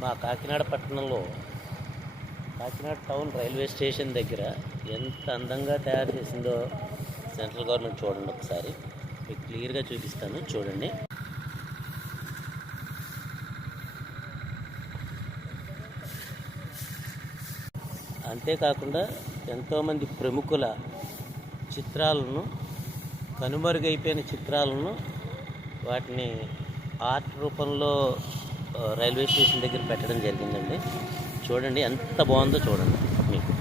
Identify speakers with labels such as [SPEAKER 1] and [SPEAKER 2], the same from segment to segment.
[SPEAKER 1] మా కాకినాడ పట్టణంలో Kakinada town railway station దగ్గర ఎంత అందంగా తయారు చేసిందో సెంట్రల్ గవర్నమెంట్ చూడండి ఒకసారి. మీకు క్లియర్గా చూపిస్తాను చూడండి. అంతేకాకుండా ఎంతోమంది ప్రముఖుల చిత్రాలను కనుమరుగైపోయిన చిత్రాలను వాటిని ఆర్ట్ రూపంలో రైల్వే స్టేషన్ దగ్గర పెట్టడం జరిగిందండి. చూడండి ఎంత బాగుందో చూడండి మీకు.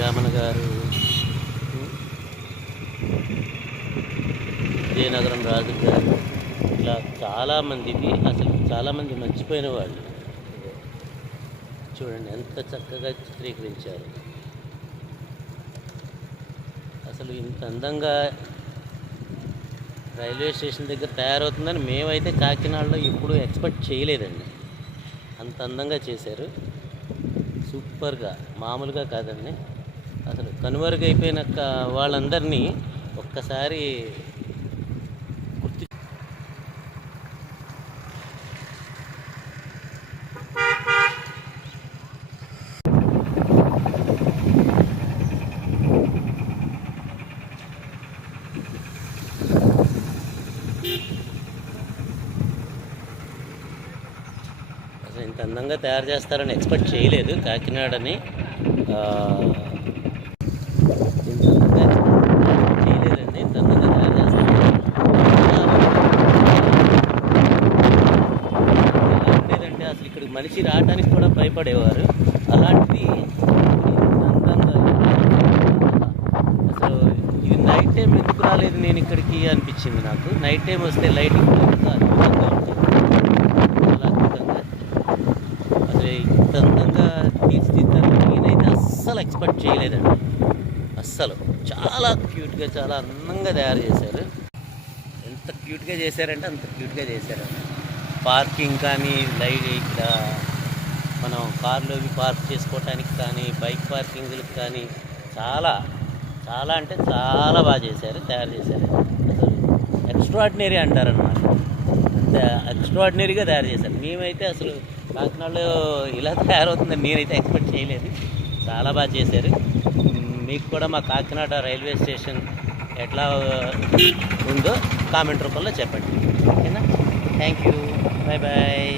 [SPEAKER 1] రామన్ గారు విజయనగరం రాజు గారు ఇలా చాలామంది అసలు చాలామంది మర్చిపోయిన వాళ్ళు. చూడండి ఎంత చక్కగా చిత్రీకరించారు. అసలు ఇంత అందంగా రైల్వే స్టేషన్ దగ్గర తయారవుతుందని మేమైతే కాకినాడలో ఎప్పుడూ ఎక్స్పెక్ట్ చేయలేదండి. అంత అందంగా చేశారు. సూపర్గా మామూలుగా కాదండి. అసలు కనుమరుగైపోయిన వాళ్ళందరినీ ఒక్కసారి ఇంత అందంగా తయారు చేస్తారని ఎక్స్పెక్ట్ చేయలేదు. కాకినాడని తయారు చేస్తారు. అసలు ఇక్కడ మనిషి రావడానికి కూడా భయపడేవారు. అలాంటిది అందంగా అసలు ఇది నైట్ టైం ఎందుకు రాలేదు నేను ఇక్కడికి అనిపించింది నాకు. నైట్ టైం వస్తే లైటింగ్ అద్భుతంగా ఉంటుంది చాలా అద్భుతంగా అసలు ఇంత అందంగా తీర్చిదిద్దారని నేనైతే అస్సలు ఎక్స్పెక్ట్ చేయలేదండి. అస్సలు. చాలా క్యూట్గా చాలా అందంగా తయారు చేశారు. ఎంత క్యూట్గా చేశారంటే అంత క్యూట్గా చేశారండి పార్కింగ్ కానీ లైట్ ఇక్కడ మనం కార్లోకి పార్క్ చేసుకోవటానికి కానీ బైక్ పార్కింగ్లకు కానీ చాలా చాలా అంటే చాలా బాగా చేశారు తయారు చేశారు. అసలు ఎక్స్ట్రాడినరీ అంటారనమాట అంత ఎక్స్ట్రాడినరీగా తయారు చేశారు. మేమైతే అసలు కాకినాడలో ఇలా తయారవుతుందని నేనైతే ఎక్స్పెక్ట్ చేయలేదు. చాలా బాగా చేశారు. మీకు కూడా మా కాకినాడ రైల్వే స్టేషన్ ఎట్లా ఉందో కామెంట్ రూపంలో చెప్పండి. ఓకేనా? Thank you bye bye